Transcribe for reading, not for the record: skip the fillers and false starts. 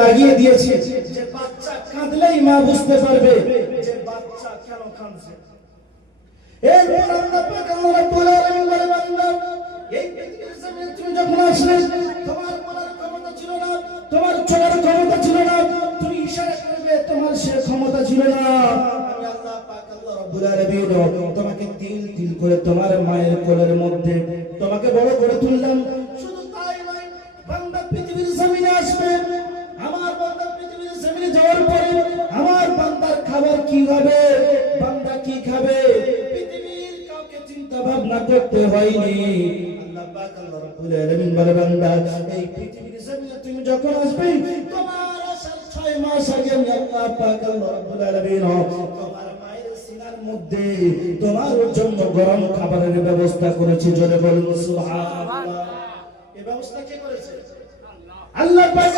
লাগিয়ে দিয়েছে যে বাচ্চা কাঁদলেই মা বুঝতে পারবে যে বাচ্চা কেন কাঁদছে। এরপর আল্লাহ পাক আল্লাহ রাব্বুল আলামিন বলে, বান্দা এই পৃথিবীর জমিনে তুমি যখন আসলে তোমার বলার ক্ষমতা ছিল না, তোমার চলার ক্ষমতা ছিল না, তুমি ইশারা করবে তোমার সে ক্ষমতা ছিল না। আমি আল্লাহ পাক আল্লাহ রাব্বুল আলামিন তোমাকে তিল তিল করে তোমার মায়ের কোলের মধ্যে তোমাকে বড় করে তুললাম। শুধু তাই নয়, বান্দা পৃথিবীর জমিনে আসবে, আমার বান্দা পৃথিবীর জমিনে যাওয়ার পরে আমার বান্দার খাবার কি হবে, বান্দা কি খাবে, পৃথিবীর কাউকে চিন্তা ভাবনা করতে হয়নি। আল্লাহ পাক আল্লাহ রাব্বুল আলামিন বলে, বান্দা এই পৃথিবীর জমিনে তুমি যখন আসবে তোমার আসার 6 মাস আগে আমি আল্লাহ পাক আল্লাহ রাব্বুল আলামিন তোমার মায়ের সিনার মধ্যে তোমার জন্য গরম খাবারের ব্যবস্থা করেছি। জোরে বলুন সুবহানাল্লাহ। এই ব্যবস্থা কে করেছে? আল্লাহ পাক।